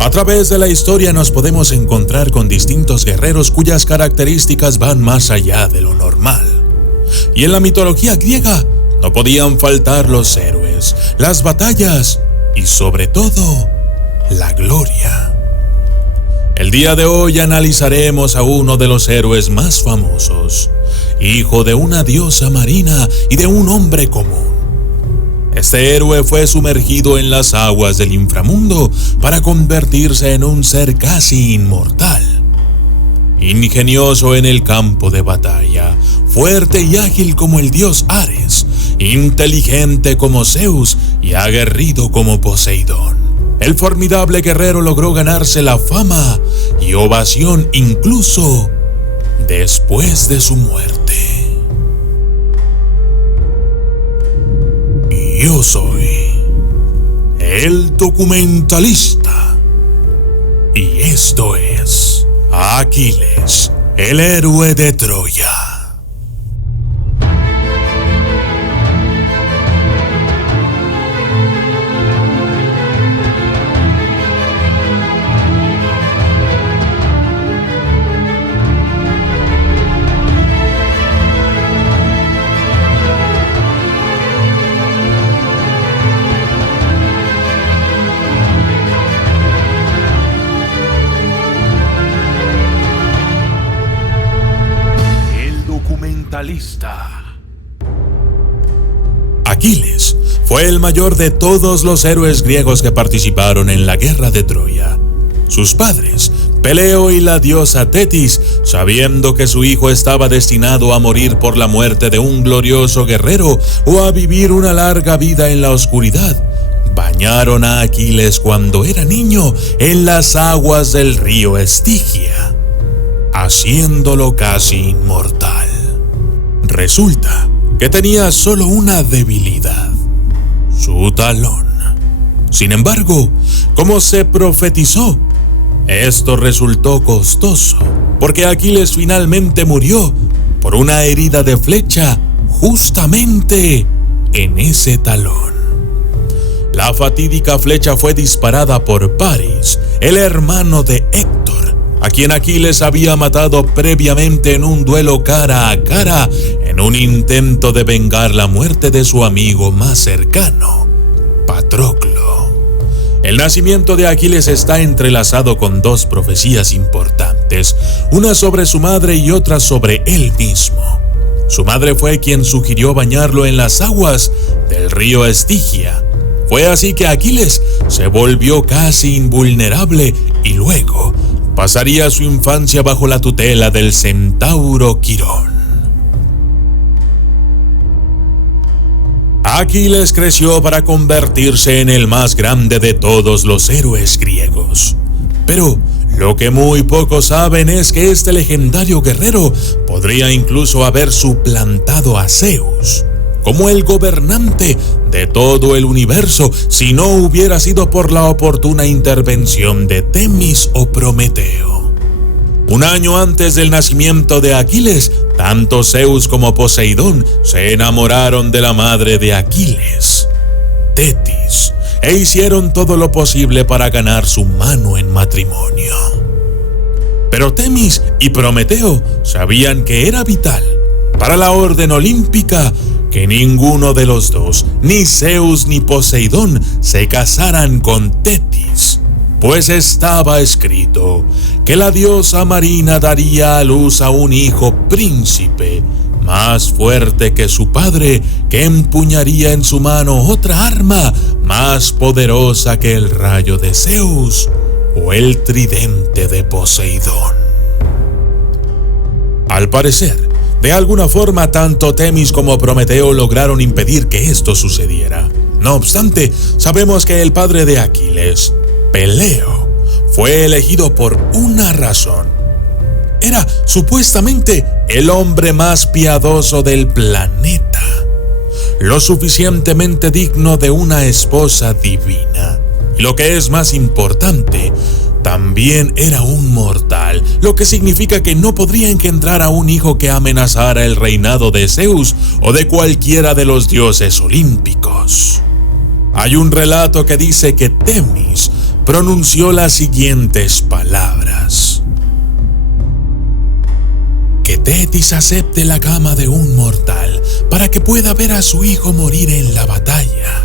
A través de la historia nos podemos encontrar con distintos guerreros cuyas características van más allá de lo normal. Y en la mitología griega no podían faltar los héroes, las batallas y sobre todo, la gloria. El día de hoy analizaremos a uno de los héroes más famosos, hijo de una diosa marina y de un hombre común. Este héroe fue sumergido en las aguas del inframundo para convertirse en un ser casi inmortal. Ingenioso en el campo de batalla, fuerte y ágil como el dios Ares, inteligente como Zeus y aguerrido como Poseidón. El formidable guerrero logró ganarse la fama y ovación incluso después de su muerte. Yo soy el documentalista y esto es Aquiles, el héroe de Troya. Aquiles fue el mayor de todos los héroes griegos que participaron en la guerra de Troya. Sus padres, Peleo y la diosa Tetis, sabiendo que su hijo estaba destinado a morir por la muerte de un glorioso guerrero o a vivir una larga vida en la oscuridad, bañaron a Aquiles cuando era niño en las aguas del río Estigia, haciéndolo casi inmortal. Resulta que tenía solo una debilidad: su talón. Sin embargo, como se profetizó, esto resultó costoso, porque Aquiles finalmente murió por una herida de flecha justamente en ese talón. La fatídica flecha fue disparada por Paris, el hermano de Héctor, a quien Aquiles había matado previamente en un duelo cara a cara en un intento de vengar la muerte de su amigo más cercano, Patroclo. El nacimiento de Aquiles está entrelazado con dos profecías importantes, una sobre su madre y otra sobre él mismo. Su madre fue quien sugirió bañarlo en las aguas del río Estigia. Fue así que Aquiles se volvió casi invulnerable y luego pasaría su infancia bajo la tutela del centauro Quirón. Aquiles creció para convertirse en el más grande de todos los héroes griegos. Pero lo que muy pocos saben es que este legendario guerrero podría incluso haber suplantado a Zeus como el gobernante de todo el universo si no hubiera sido por la oportuna intervención de Temis o Prometeo. Un año antes del nacimiento de Aquiles, tanto Zeus como Poseidón se enamoraron de la madre de Aquiles, Tetis, e hicieron todo lo posible para ganar su mano en matrimonio. Pero Temis y Prometeo sabían que era vital para la orden olímpica que ninguno de los dos, ni Zeus ni Poseidón, se casaran con Tetis, pues estaba escrito que la diosa marina daría a luz a un hijo príncipe, más fuerte que su padre, que empuñaría en su mano otra arma más poderosa que el rayo de Zeus o el tridente de Poseidón. Al parecer, de alguna forma, tanto Temis como Prometeo lograron impedir que esto sucediera. No obstante, sabemos que el padre de Aquiles, Peleo, fue elegido por una razón. Era supuestamente el hombre más piadoso del planeta, lo suficientemente digno de una esposa divina. Y lo que es más importante, también era un mortal, lo que significa que no podría engendrar a un hijo que amenazara el reinado de Zeus o de cualquiera de los dioses olímpicos. Hay un relato que dice que Temis pronunció las siguientes palabras: que Tetis acepte la cama de un mortal para que pueda ver a su hijo morir en la batalla.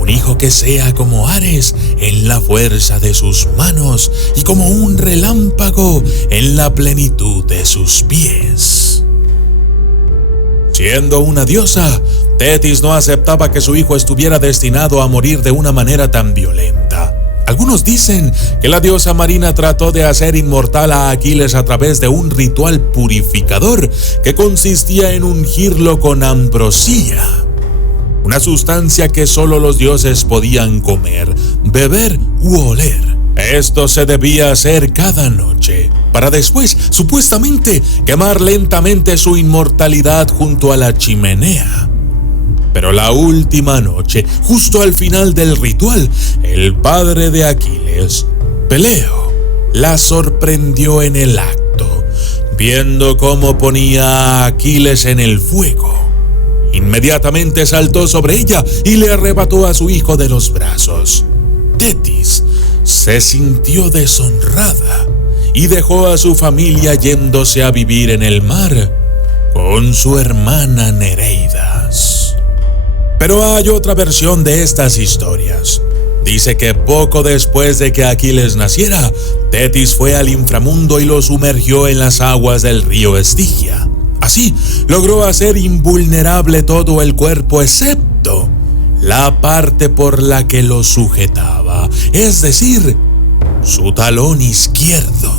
Un hijo que sea como Ares en la fuerza de sus manos y como un relámpago en la plenitud de sus pies. Siendo una diosa, Tetis no aceptaba que su hijo estuviera destinado a morir de una manera tan violenta. Algunos dicen que la diosa marina trató de hacer inmortal a Aquiles a través de un ritual purificador que consistía en ungirlo con ambrosía, una sustancia que solo los dioses podían comer, beber u oler. Esto se debía hacer cada noche, para después, supuestamente, quemar lentamente su inmortalidad junto a la chimenea. Pero la última noche, justo al final del ritual, el padre de Aquiles, Peleo, la sorprendió en el acto, viendo cómo ponía a Aquiles en el fuego. Inmediatamente saltó sobre ella y le arrebató a su hijo de los brazos. Tetis se sintió deshonrada y dejó a su familia yéndose a vivir en el mar con su hermana Nereidas. Pero hay otra versión de estas historias. Dice que poco después de que Aquiles naciera, Tetis fue al inframundo y lo sumergió en las aguas del río Estigia. Así, logró hacer invulnerable todo el cuerpo excepto la parte por la que lo sujetaba, es decir, su talón izquierdo.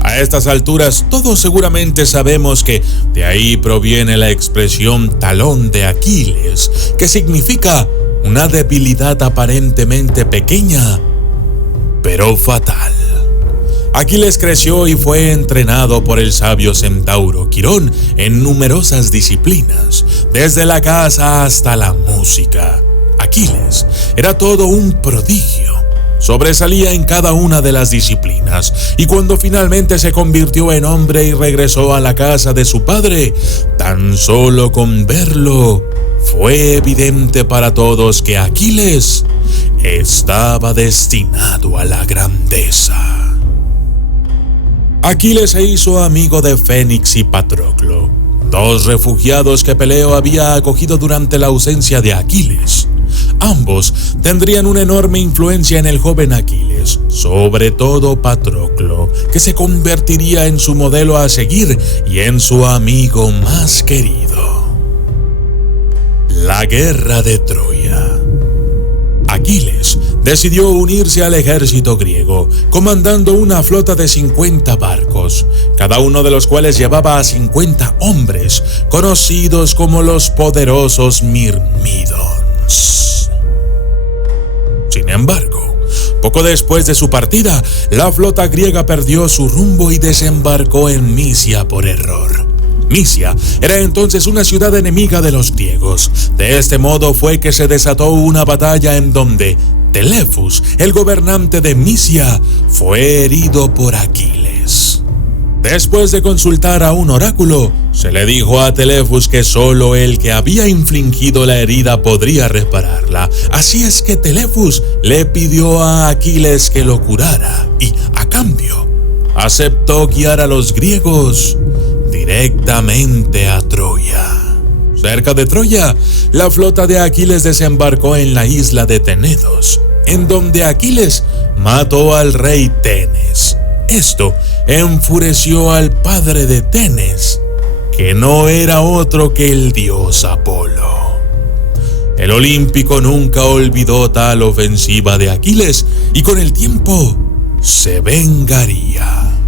A estas alturas, todos seguramente sabemos que de ahí proviene la expresión talón de Aquiles, que significa una debilidad aparentemente pequeña, pero fatal. Aquiles creció y fue entrenado por el sabio centauro Quirón en numerosas disciplinas, desde la caza hasta la música. Aquiles era todo un prodigio. Sobresalía en cada una de las disciplinas, y cuando finalmente se convirtió en hombre y regresó a la casa de su padre, tan solo con verlo, fue evidente para todos que Aquiles estaba destinado a la grandeza. Aquiles se hizo amigo de Fénix y Patroclo, dos refugiados que Peleo había acogido durante la ausencia de Aquiles. Ambos tendrían una enorme influencia en el joven Aquiles, sobre todo Patroclo, que se convertiría en su modelo a seguir y en su amigo más querido. La guerra de Troya. Aquiles decidió unirse al ejército griego, comandando una flota de 50 barcos, cada uno de los cuales llevaba a 50 hombres, conocidos como los poderosos Mirmídons. Sin embargo, poco después de su partida, la flota griega perdió su rumbo y desembarcó en Misia por error. Misia era entonces una ciudad enemiga de los griegos. De este modo fue que se desató una batalla en donde Telefus, el gobernante de Misia, fue herido por Aquiles. Después de consultar a un oráculo, se le dijo a Telefus que solo el que había infligido la herida podría repararla. Así es que Telefus le pidió a Aquiles que lo curara y, a cambio, aceptó guiar a los griegos directamente a Troya. Cerca de Troya, la flota de Aquiles desembarcó en la isla de Tenedos, en donde Aquiles mató al rey Tenes. Esto enfureció al padre de Tenes, que no era otro que el dios Apolo. El olímpico nunca olvidó tal ofensiva de Aquiles y con el tiempo se vengaría.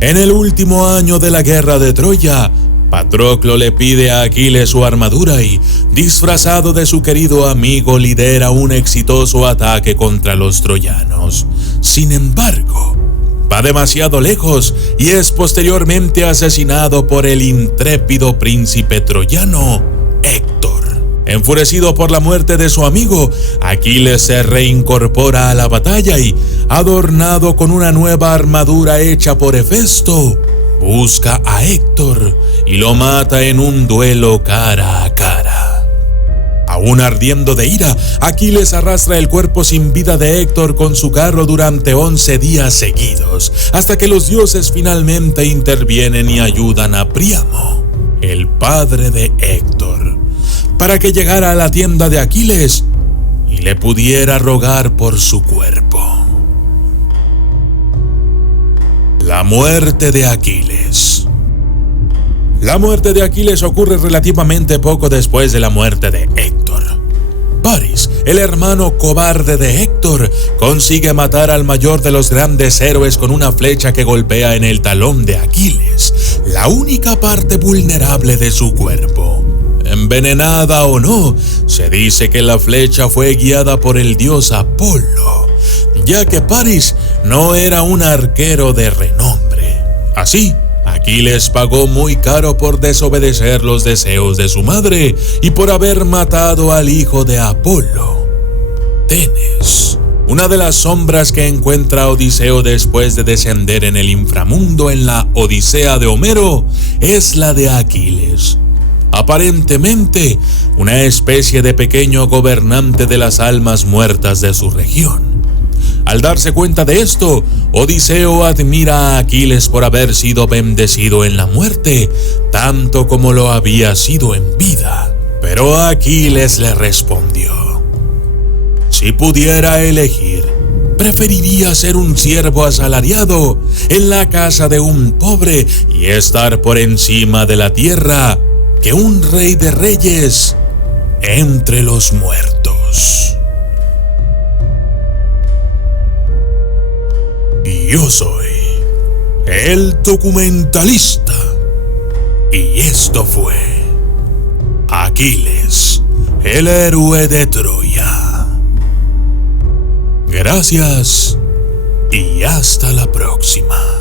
En el último año de la guerra de Troya, Patroclo le pide a Aquiles su armadura y, disfrazado de su querido amigo, lidera un exitoso ataque contra los troyanos. Sin embargo, va demasiado lejos y es posteriormente asesinado por el intrépido príncipe troyano Héctor. Enfurecido por la muerte de su amigo, Aquiles se reincorpora a la batalla y, adornado con una nueva armadura hecha por Hefesto, busca a Héctor y lo mata en un duelo cara a cara. Aún ardiendo de ira, Aquiles arrastra el cuerpo sin vida de Héctor con su carro durante 11 días seguidos, hasta que los dioses finalmente intervienen y ayudan a Príamo, el padre de Héctor, para que llegara a la tienda de Aquiles y le pudiera rogar por su cuerpo. La muerte de Aquiles. La muerte de Aquiles ocurre relativamente poco después de la muerte de Héctor. Paris, el hermano cobarde de Héctor, consigue matar al mayor de los grandes héroes con una flecha que golpea en el talón de Aquiles, la única parte vulnerable de su cuerpo. Envenenada o no, se dice que la flecha fue guiada por el dios Apolo, ya que Paris no era un arquero de renombre. Así, Aquiles pagó muy caro por desobedecer los deseos de su madre y por haber matado al hijo de Apolo, Tenes. Una de las sombras que encuentra Odiseo después de descender en el inframundo en la Odisea de Homero es la de Aquiles. Aparentemente, una especie de pequeño gobernante de las almas muertas de su región. Al darse cuenta de esto, Odiseo admira a Aquiles por haber sido bendecido en la muerte, tanto como lo había sido en vida. Pero Aquiles le respondió: si pudiera elegir, preferiría ser un siervo asalariado en la casa de un pobre y estar por encima de la tierra que un rey de reyes entre los muertos. Yo soy el documentalista y esto fue Aquiles, el héroe de Troya. Gracias y hasta la próxima.